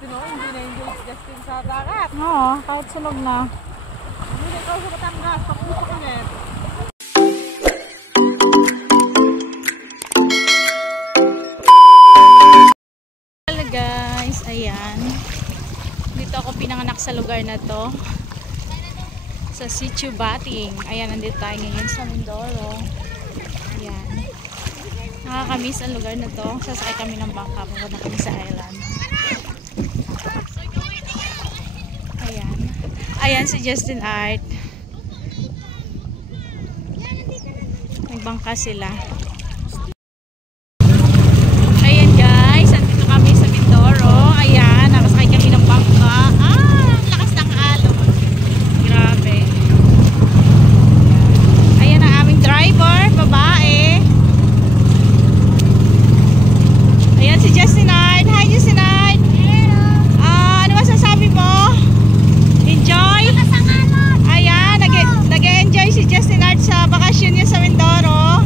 Justin, oh, hindi na-enjoy si Justin sa dagat. Oo, kahit sunog na. Hindi na ikaw sa Batangas, papuso ka net. Hello guys, ayan. Dito ako pinanganak sa lugar na to. Sa Sitio Bating. Ayan, nandito tayo ngayon sa Mindoro. Ayan. Nakakamiss ang lugar na to. Sasakay kami ng bangka. Pupunta kami sa island. Ayan. Ayan si Justin Art. Nagbangka sila. Ayan guys, nandito kami sa Mindoro. Ayan, nakasakay kami ng bangka. Ang lakas ng alon. Grabe. Ayan ang aming driver, babae. Ayan si Justin Art. Hi Justin Art. Hello. Ano masasabi mo? Enjoy? Ayan, nag-enjoy si Justin Art sa bakasyon niya sa Mindoro.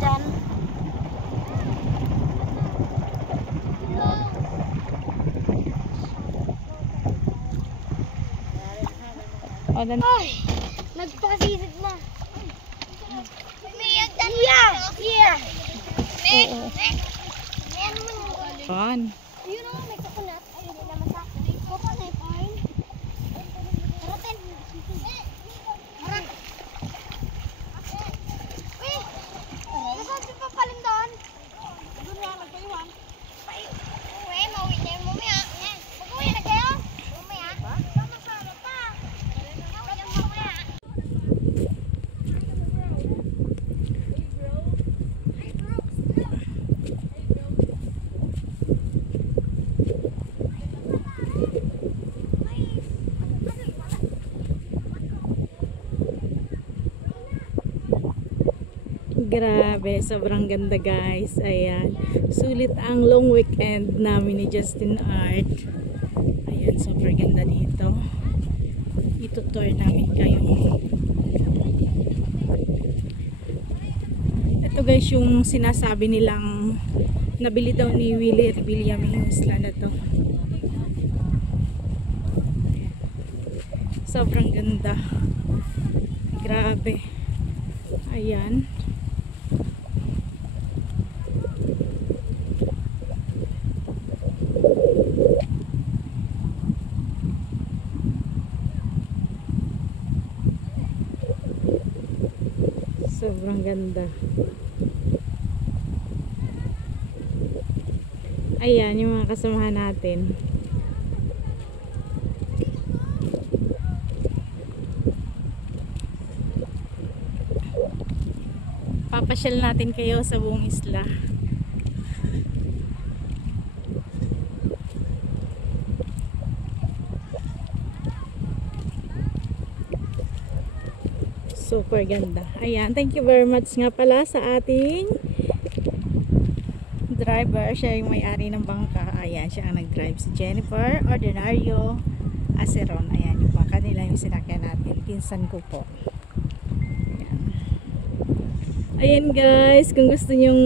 dyan. O, dan Ay! Nagpasisid na. Umiyak dyan. Yeah! Yeah! Oo. Ayan naman. Yan. Yun o, may coconut. Ay, hindi naman sa coconut. Ay. Haratin. Harat. Uy! Nasabi pa palin doon. Doon nga, nagpaiwan. Uy, mauwi na yung mumaya. Mag-uwi na kayo? Mumaya. Sama-sama pa. Mauwi na mamaya. Grabe, sobrang ganda guys. Ayan. Sulit ang long weekend namin ni Justin Art. Ayan, sobrang ganda dito. Itutour namin kayo. Ito guys yung sinasabi nilang nabili daw ni Willie Rebillame yung isla na to. Ayan. Sobrang ganda. Grabe. Ayan. Sobrang ganda. Ayan, yung mga kasamahan natin. Papasyal natin kayo sa buong isla. Super ganda. Ayan, thank you very much nga pala sa ating driver. Siya yung may-ari ng bangka. Ayan, siya ang nag-drive. Si Jennifer Ordinario Aceron. Ayan, yung bangka nila yung sinakyan natin. Pinsan ko po. Ayan. Ayan guys, kung gusto nyong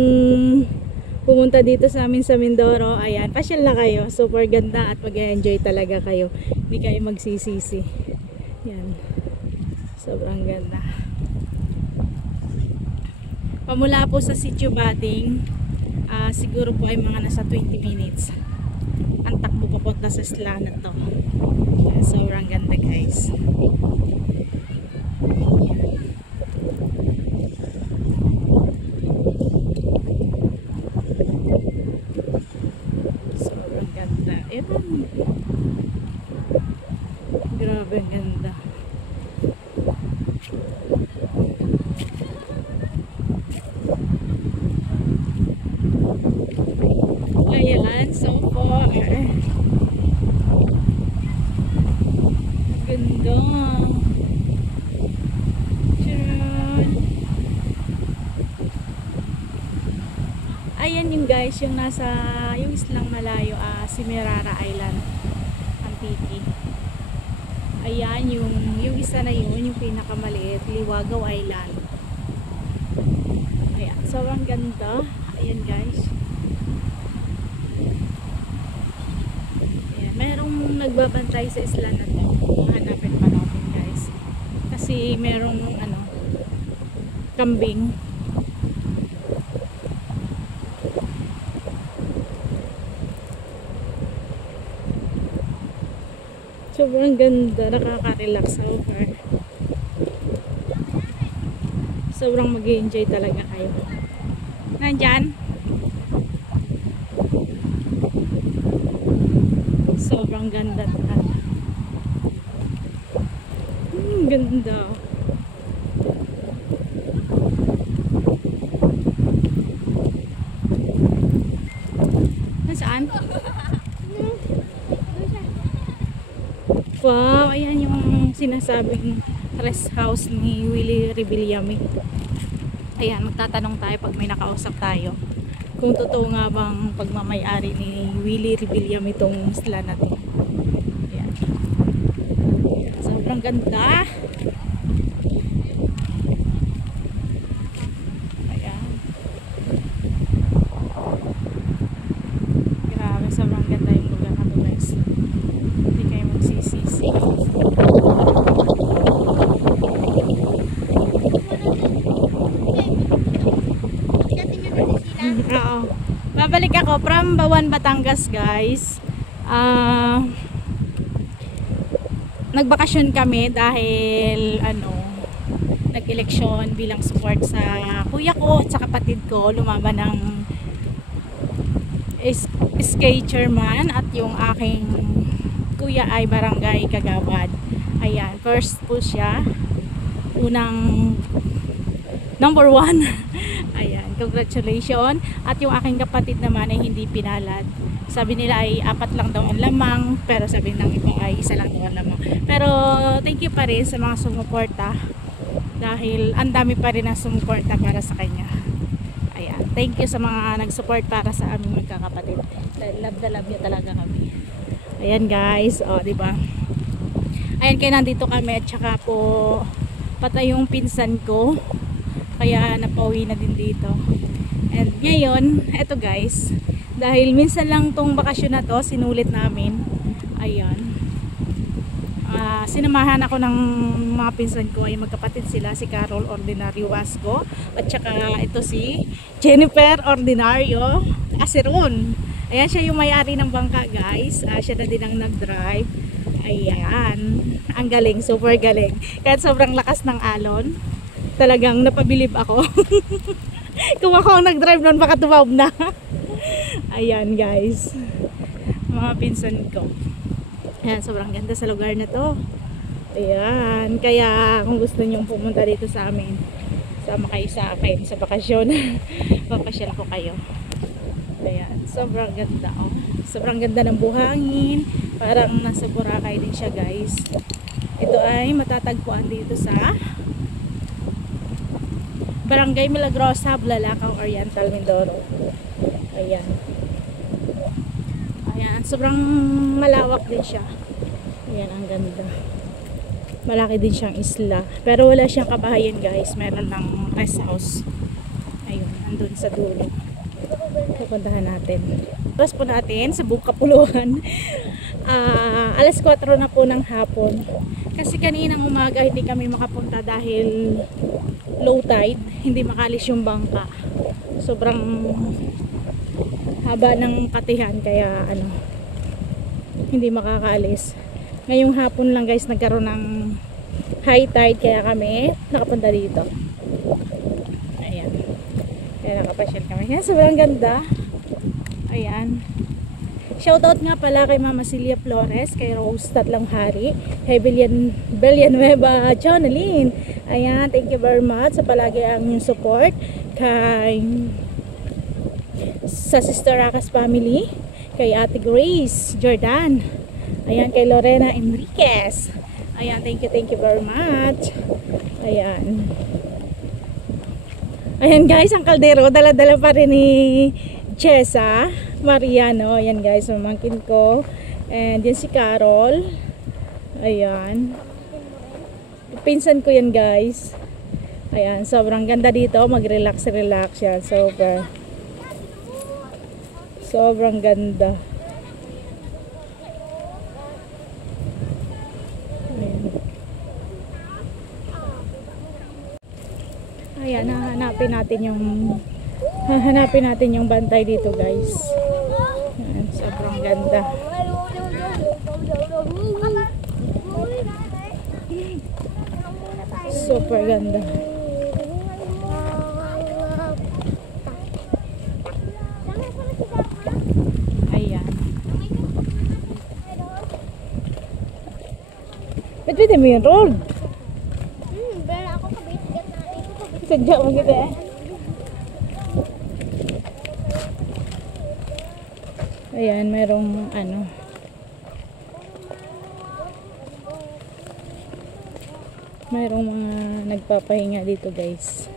pumunta dito sa amin sa Mindoro, ayan, pasyal na kayo. Super ganda at mag-enjoy talaga kayo. Hindi kayo magsisisi. Ayan. Sobrang ganda. Pamula po sa Sitio Bating, siguro po ay mga nasa 20 minutes. Ang takbo papunta sa isla na to. Sobrang ganda guys. Sobrang ganda. Ewan. Grabe ang ganda. Ayan, so far. Ganda. Tcharan. Ayan yung guys, yung nasa, yung islang malayo, Semirara Island, Antique. Ayan, yung isa na yun, yung pinakamaliit, Liwagaw Island. Ayan, sobrang ganda. Ayan guys. Ayan, merong nagbabantay sa isla na to. Hanapin pa natin guys. Kasi merong kambing. Sobrang ganda, nakaka-relax over. Sobrang mag-enjoy talaga kayo. Nandyan? Sobrang ganda talaga. Ganda. Nasaan? Wow, ayan yung sinasabing rest house ni Willie Rebillame. Ayan, magtatanong tayo pag may nakausap tayo. Kung totoo nga bang pagmamayari ni Willie Rebillame itong isla na to. Ayan. Sobrang ganda. Ayan. Oo. Babalik ako from Bawan, Batangas, guys. Nagbakasyon kami dahil nag-eleksyon bilang support sa kuya ko at sa kapatid ko. Lumaban ng SK chairman at yung aking kuya ay barangay kagawad. Ayan, first po siya. Unang number 1. Ayan, congratulations. At yung aking kapatid naman ay hindi pinalad. Sabi nila ay 4 lang daw ang lamang, pero sabi ng iba ay 1 lang daw ang lamang. Pero thank you pa rin sa mga sumuporta dahil ang dami pa rin ang sumuporta para sa kanya. Ayan, thank you sa mga nag-support para sa aming magkakapatid. Love na love niya talaga kami. Ayan guys, di ba? Ayan, kaya nandito kami at saka po patay yung pinsan ko. Kaya napauwi na din dito. And ngayon, eto guys, dahil minsan lang tong bakasyon na to, sinulit namin. Ayan. Sinamahan ako ng mga pinsan ko, ay magkapatid sila, si Carol Ordinario Wasco at saka ito si Jennifer Ordinario Aceron. Ayan, siya yung may-ari ng bangka guys. Siya na din ang nag-drive. Ayan, ang galing, super galing. Kahit sobrang lakas ng alon, talagang napabilib ako. Kung ako ang nag-drive noon, baka tumawag na. Ayan guys, mga pinsan ko. Ayan, sobrang ganda sa lugar na to. Ayan, kaya kung gusto nyong pumunta dito sa amin, sama kayo sa akin sa bakasyon. Papasyal ko kayo. Ayan, sobrang ganda oh. Sobrang ganda ng buhangin. Parang nasa Boracay din siya guys. Ito ay matatagpuan dito sa Barangay Milagrosa, Blalacao Oriental, Mindoro. Ayan. Ayan, sobrang malawak din siya. Ayan, ang ganda. Malaki din siyang isla. Pero wala siyang kabahayan guys. Meron lang rest house. Ayun, andun sa dulo. Pupuntahan natin. Oras po natin sa buong Kapuluan. Alas 4 na po ng hapon. Kasi kaninang umaga hindi kami makapunta dahil low tide. Hindi makalis yung bangka. Sobrang haba ng katihan kaya hindi makakaalis. Ngayong hapon lang guys nagkaroon ng high tide kaya kami nakapunta dito. Ayan. Kaya nakapasyal kami. Yan, sobrang ganda. Ayan. Shoutout nga pala kay Mama Celia Flores, kay Rose Tatlong Hari, kay Villanueva Jonalyn. Ayan, thank you very much sa palagi ang inyong support. Sa Sister Rakas family, kay Ate Grace Jordan. Ayan, kay Lorena Enriquez. Ayan, thank you very much. Ayan. Ayan guys, ang kaldero, dala-dala pa rin ni Chesa Mariano. Ayan guys, mamangkin ko. And yan si Carol. Ayan. Pinsan ko yan guys. Ayan, sobrang ganda dito. Mag-relax yan. Sobrang ganda. Ayan, hahanapin natin yung bantay dito guys. Ayan, sobrang ganda. Super ganda. Ayan. Pwede mo yung roll. Sadya mo kita eh. Ayan, merong mayroong mga nagpapahinga dito guys.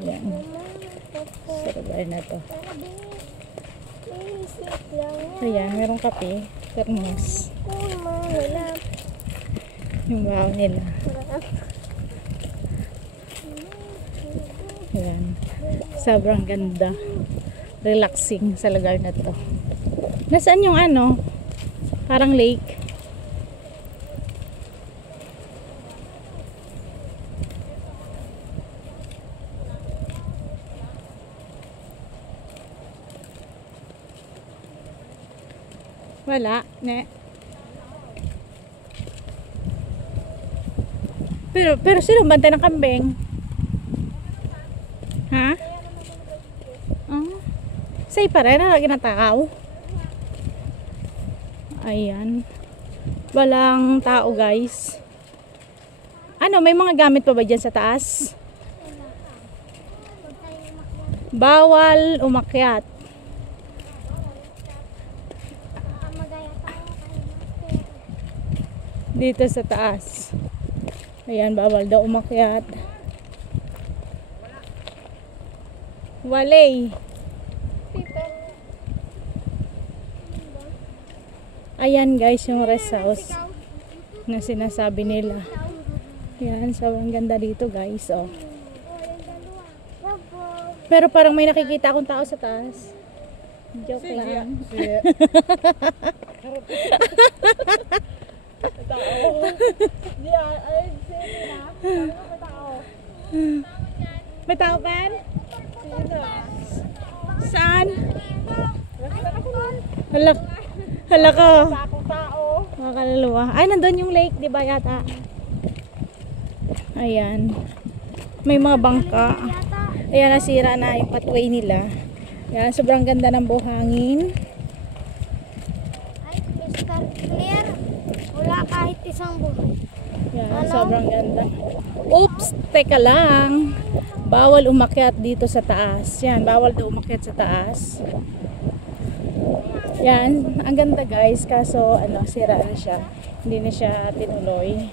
Ayan. Sa lugar na to. Ayan, merong kape. Termos. Yung bahaw nila. Ayan. Sobrang ganda. Relaxing sa lugar na to. Nasaan yung parang lake? Wala, ne. Pero sino bantay ng kambing? Ha? Oh. Say pa rin, lagi na tao. Ayan. Walang tao, guys. Ano, may mga gamit pa ba dyan sa taas? Bawal umakyat. Dito sa taas. Ayan, bawal daw umakyat. Walay. Ayan guys, yung rest house na sinasabi nila. Ayan, so ang ganda dito guys. Oh. Pero parang may nakikita akong tao sa taas. Joke lang. May tao pa? Saan? Hala ka. Mga kaluluwa. Ay, nandun yung lake, di ba yata? Ayan. May mga bangka. Ayan, nasira na yung pathway nila. Ayan, sobrang ganda ng buhangin. Ay, Mr. Clear. Wala kahit isang buhay. Ayan, sobrang ganda. Oops, teka lang. Bawal umakyat dito sa taas. Yan, bawal daw umakyat sa taas. Yan, ang ganda guys. Kaso, sira na siya. Hindi na siya tinuloy.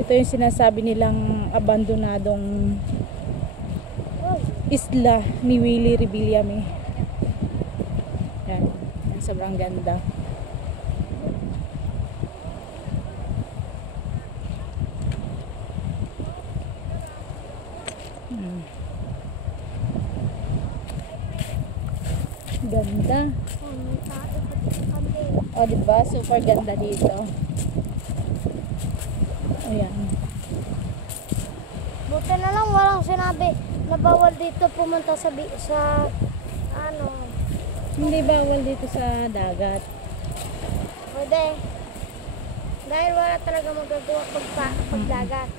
Ito yung sinasabi nilang abandonadong isla ni Willie Rebillame. Yan, sobrang ganda. Ganda. O, diba? Super ganda dito. Ayan. Buti na lang walang sinabi na bawal dito pumunta sa Hindi bawal dito sa dagat. Pwede. Dahil wala talaga magagawa pag dagat.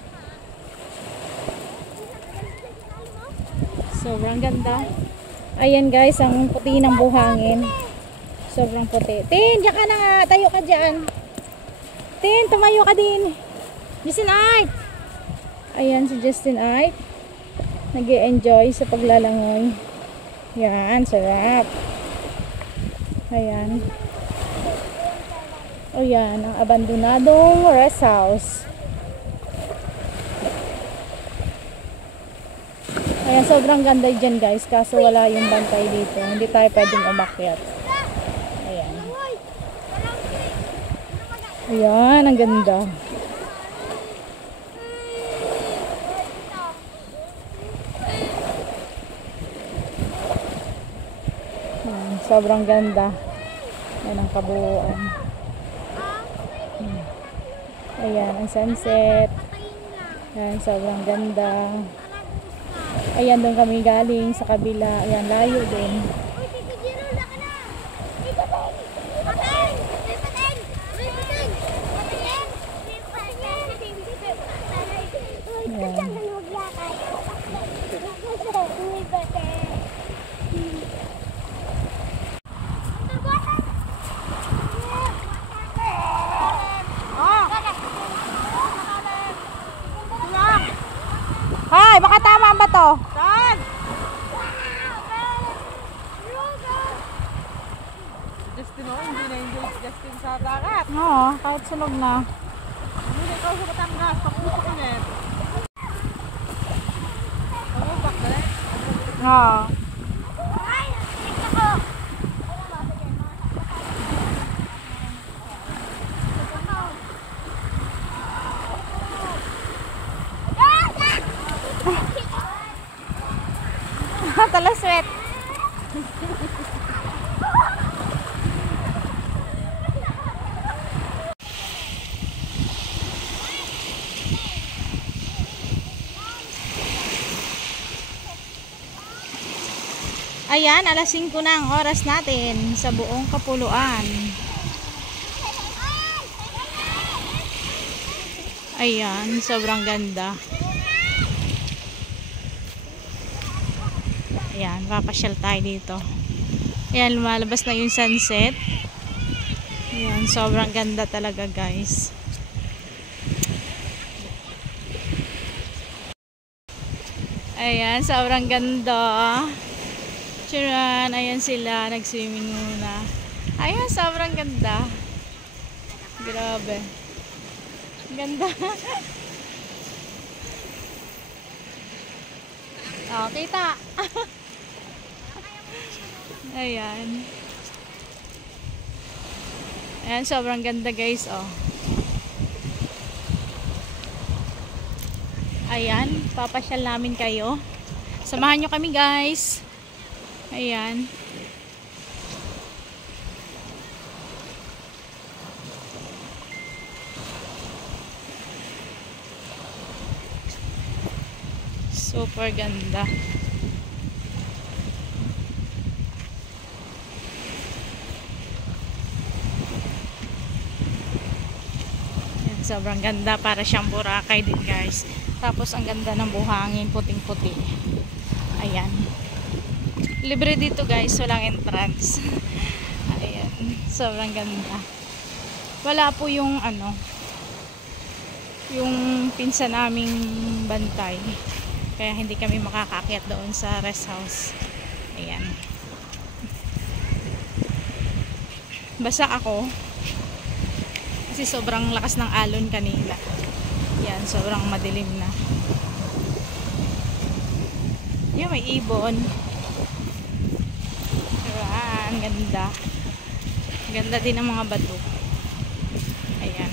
Sobrang ganda. Ayan guys, ang puti ng buhangin. Sobrang puti. Tin, diyan ka na nga. Tayo ka dyan. Tin, tumayo ka din. Justin Art. Ayan si Justin Art. Nag-i-enjoy sa paglalangoy. Yan, sarap. Ayan. O yan, ang abandonadong rest house. Ayan, sobrang ganda dyan guys. Kaso wala yung bantay dito. Hindi tayo pwedeng umakyat. Ayan. Ayan, ang ganda. Ayan, sobrang ganda. Ayan ang kabuuan. Ayan, ang sunset. Ayan, sobrang ganda. Ayan, doon kami galing sa kabila. Ayan, layo din. Ayan. Hay, baka tama ba to? Saan? Justin, hindi na-enjoy si Justin sa dagat. Oo, kahit sunog na. Hindi na ikaw sa Batangas. Tapos sa kanet. Ano, back na rin? Oo. Talaswet. Ayan, alas 5 na ang oras natin sa buong Kapuluan. Ayan, sobrang ganda. Ayan, papasyal tayo dito. Ayan, lumalabas na yung sunset. Ayan, sobrang ganda talaga guys. Ayan, sobrang ganda. Charan, ayan sila, nag-swimming muna. Ayan, sobrang ganda. Grabe. Ganda. Oh, kita. Ayan. Ayan, sobrang ganda guys, oh. Ayan, papasyal namin kayo. Samahan nyo kami guys. Ayan. Super ganda. Ayan, sobrang ganda, para siyang Boracay din guys. Tapos ang ganda ng buhangin, puting-puti. Ayan. Libre dito guys, walang entrance. Ayan, sobrang ganda. Wala po yung ano, yung pinsan naming bantay. Kaya hindi kami makakaakyat doon sa rest house. Ayan. Basa ako. Kasi sobrang lakas ng alon kanina. Yan, sobrang madilim na. Yan, may ibon. Ayan, ganda. Ganda din ang mga bato. Ayan.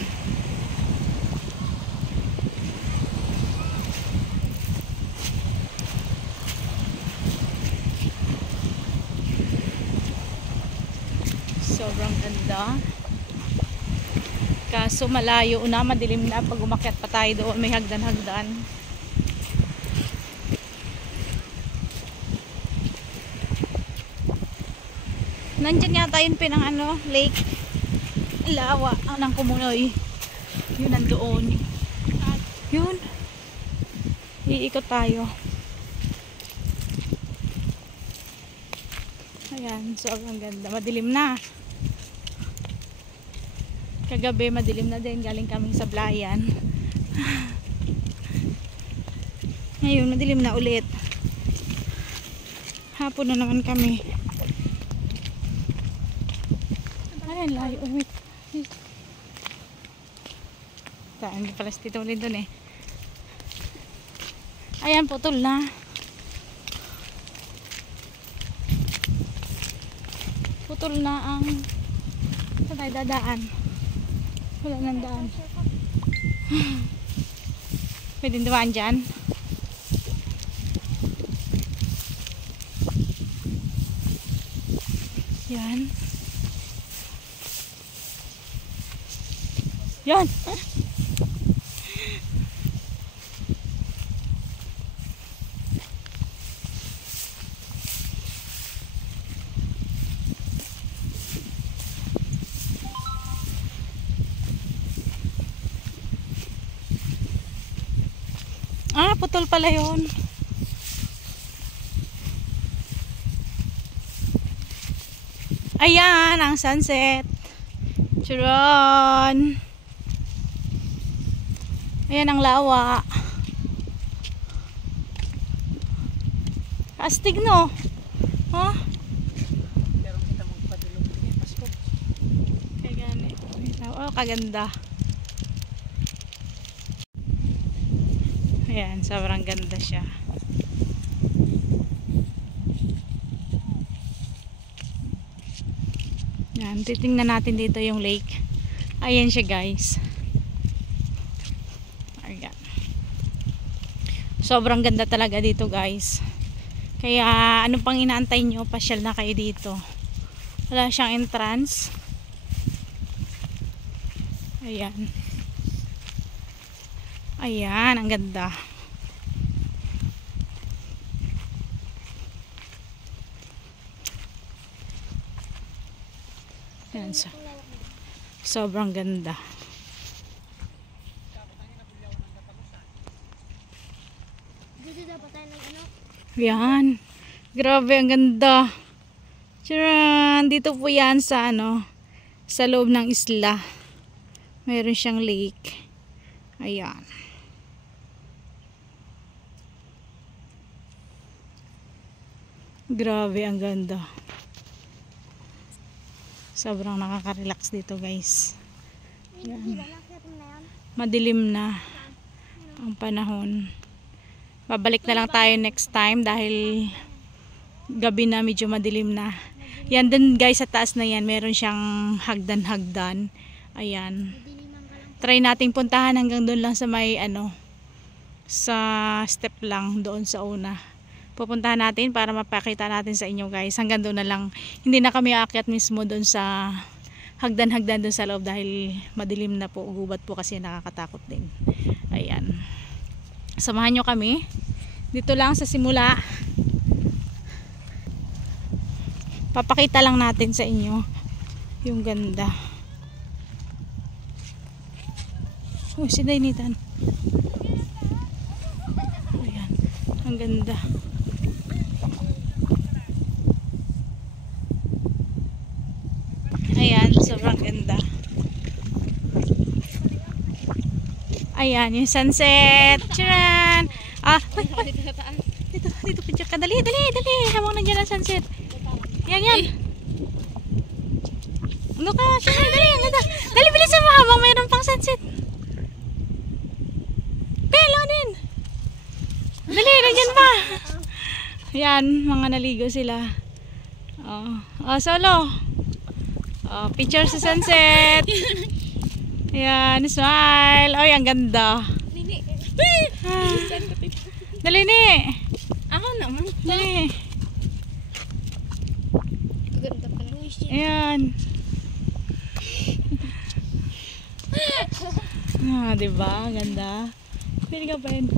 Sobrang ganda. Kaso malayo na, madilim na. Pag umakyat pa tayo doon, may hagdan-hagdan. Nandyan yata yun pinang ano, lake. Lawa ng Kumunoy. Yun nandoon. Yun. Iikot tayo. Ayan, sobrang ganda. Madilim na. Kagabi madilim na din, galing kaming sa Blayan. Ngayon madilim na ulit. Hapon na naman kami. Ayan, layo. Wait. Hindi pala si Tito ulit dun eh. Ayan, putol na. Putol na ang saan tayo dadaan. Wala nang daan. Pwede dumaan dyan. Yan. Yan. Ah, putol pala yun. Ayan, ang sunset. Charon. Ayan ang lawa. Astig no? Ha? Pero kita magpadulog din eh, Pasko. Kaya gani. Oh, kaganda. Ayan, sobrang ganda siya. Ayan, titingnan natin dito yung lake. Ayan siya guys. Ayan. Sobrang ganda talaga dito guys. Kaya ano pang inaantay nyo, pasyal na kayo dito. Wala siyang entrance. Ayan. Ayan, ang ganda. Yan, sobrang ganda. Dito dapat tayo ng ano? Yan. Grabe, ang ganda. Tcharan! Dito po yan sa sa loob ng isla. Mayroon siyang lake. Ayan. Grabe, ang ganda. Sobrang nakaka-relax dito, guys. Ayan. Madilim na ang panahon. Babalik na lang tayo next time dahil gabi na, medyo madilim na. Yan din, guys, sa taas na yan meron siyang hagdan-hagdan. Ayan. Try nating puntahan hanggang doon lang sa may sa step lang doon sa una. Pupuntahan natin para mapakita natin sa inyo, guys. Hanggang doon na lang. Hindi na kami aakyat mismo doon sa hagdan-hagdan doon sa loob dahil madilim na po. Gubat po kasi nakakatakot din. Ayan. Samahan nyo kami. Dito lang sa simula. Papakita lang natin sa inyo yung ganda. Oh, si Dainitan. Ayan. Ang ganda. Ayan, sobrang ganda. Ayan, yung sunset. Tcharan! Dito, picture ka. Dali. Habang nandiyan ang sunset. Yan. Ano ka? Dali, ang ganda. Dali, bilisan mo habang mayroon pang sunset. Lang din. Dali, nandiyan pa. Yan, mga naligo sila. Solo. Picture sa sunset. Ayan, smile. Ay, ang ganda. Dali, ni. Ako naman. Dali. Ganda pala. Ayan. Diba? Ang ganda. Pili ka pa yun.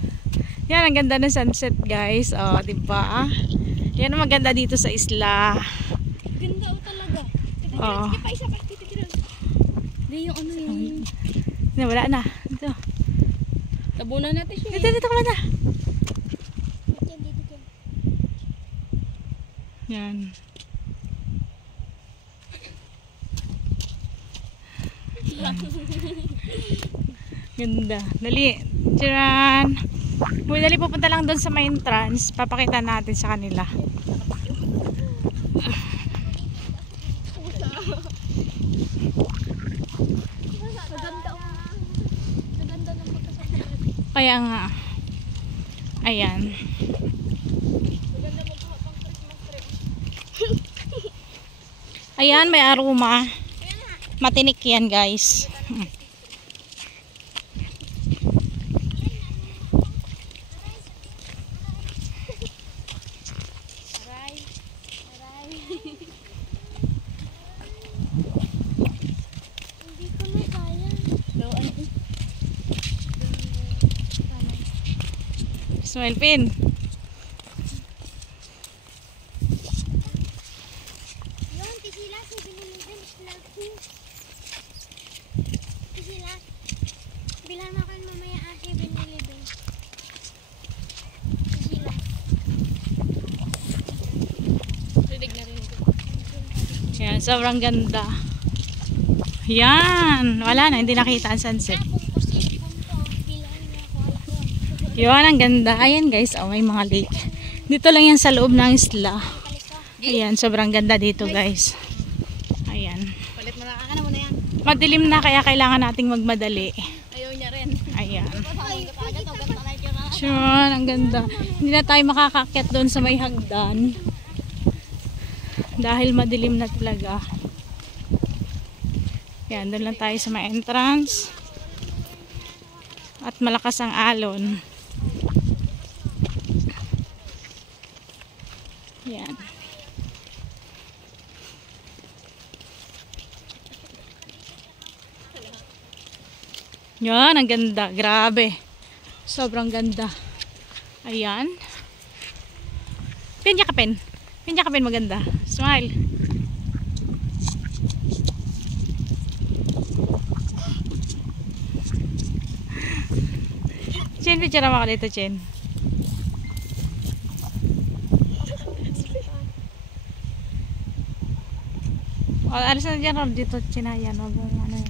Yan, ang ganda ng sunset, guys. Diba? Yan ang maganda dito sa isla. Ganda talaga. Oh. Sige pa, isa pa. Hindi yung yun. Wala na. Dito. Tabunan natin siya. Dito ka na. Yan. Ganda. Dali. Tcharan! Uy, dali, pupunta lang doon sa main entrance. Papakita natin sa kanila. Maganda ng magkasama. Kaya nga. Ayan. Ayan, may aroma. Matinik yan, guys. Smile pin. Yun, tisila, 7-Eleven, Slurpee. Tisila. Bilan mo kayo mamaya 7-Eleven. Tisila. Rinig na rin ito. Yan, sobrang ganda. Yan. Wala na, hindi nakita ang sunset. Yun, ang ganda. Ayan, guys, may mga lake. Dito lang yan sa loob ng isla. Ayan, sobrang ganda dito, guys. Ayan. Palit mo na, mo na yan. Madilim na, kaya kailangan nating magmadali. Ayaw niya rin. Ayan. Sure, ang ganda. Hindi na tayo makakaakyat doon sa may hagdan. Dahil madilim na talaga. Yan, doon lang tayo sa may entrance. At malakas ang alon. Yan. Yan, ang ganda. Grabe. Sobrang ganda. Ayan. Pinya ka, Pen. Pinya ka, Pen. Maganda. Smile. Chen, picture mo ka dito, Chen. O, alis na dyan, Rob. Dito, Chen, ayan. O, ano yan.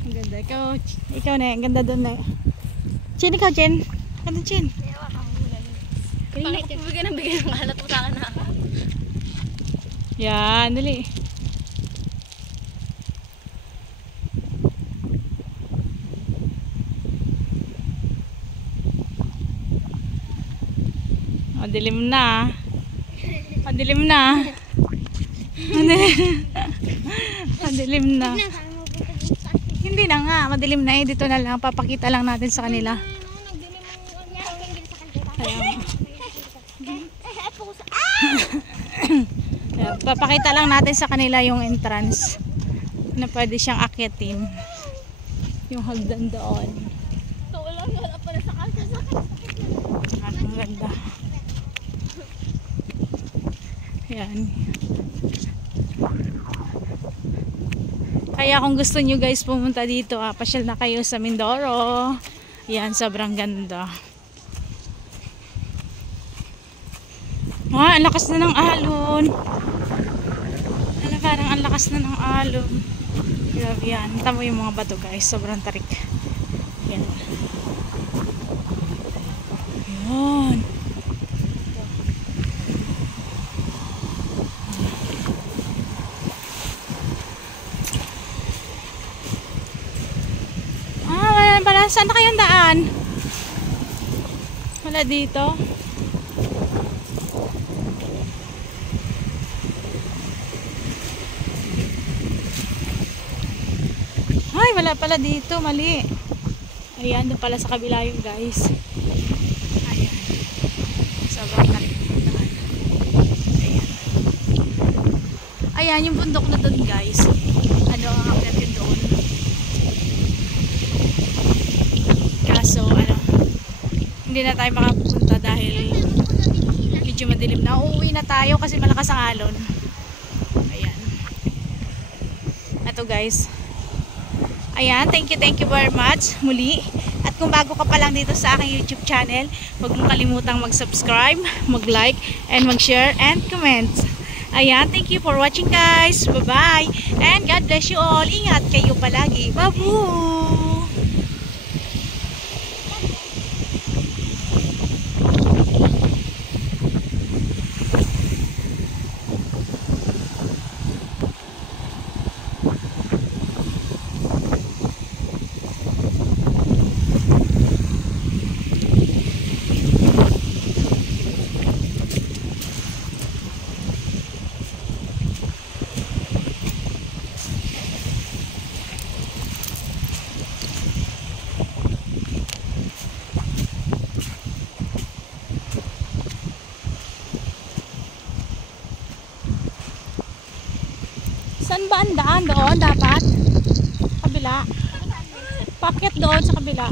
Ang ganda. Ikaw na, ang ganda doon na. Chen, ikaw, Chen. Ganda, Chen. Bakit bigyan ng bigyan ng alat mo sa akin na? Yan, dali. O, dilim na. O, dilim na. Madilim na. Hindi na nga, madilim na eh. Dito na lang, papakita lang natin sa kanila. Ayan. Ayan, papakita lang natin sa kanila yung entrance na pwede siyang akyatin. Yung hagdan doon. Wala pa na sa kalsada. Ang ganda. Ayan. Kaya kung gusto nyo guys pumunta dito, pasyal na kayo sa Mindoro. Ayan, sobrang ganda. Ang lakas na ng alon. Parang ang lakas na ng alon. Grabe yan. Tama yung mga bato guys. Sobrang tarik. Yan. Ayan. Wala pala. Saan na kayong daan? Wala dito. Ay, wala pala dito, mali. Ayan, doon pala sa kabila yung guys. Ayan. Sobrang nakikita. Ayan. Ayan, yung bundok na doon guys. Ano, ang akyat yun doon. Kaso, ano, hindi na tayo makapunta dahil medyo madilim na. Uuwi na tayo kasi malakas ang alon. Ayan. Ito guys. Ayan, thank you very much muli. At kung bago ka pa lang dito sa aking YouTube channel, huwag mong kalimutang mag-subscribe, mag-like, and mag-share and comment. Ayan, thank you for watching guys. Bye-bye. And God bless you all. Ingat kayo palagi. Babu! Saan ba ang daan? Doon dapat? Kabila. Paket doon sa kabila.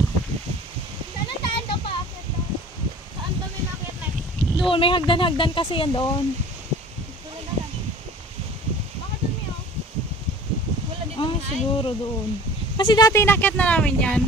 Saan ang daan daw pa? Saan ba may makit na? Doon, may hagdan-hagdan kasi yan doon. Bakit doon may Wala dito Ah, siguro doon. Kasi dati inakyat na namin yan.